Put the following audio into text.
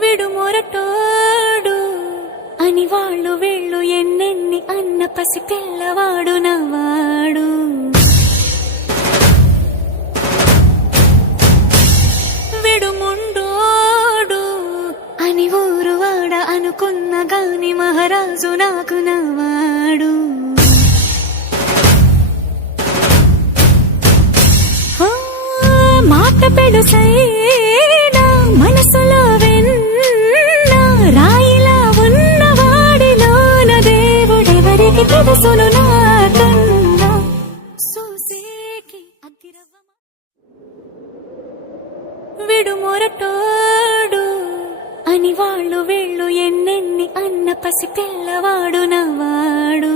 విడుమొరటోడు అని వాళ్ళు వీళ్ళు ఎన్నెన్ని అన్న పసి పిల్లవాడు నవ్వాడు. విడుముండోడు అని ఊరు వాడ అనుకున్న గాని మహారాజు నాకు నవ్వాడు. మాట పెడుసైనా మనసులో వెన్న రాయిలా ఉన్నవాడిలోన దేవుడెవరికి తెలుసును నాకన్నా సూసేకి అగ్గిరవ్వమా. విడుమొరటోడు అని వాళ్ళు వీళ్ళు ఎన్నెన్ని అన్న పసి పిల్లవాడు నవ్వాడు.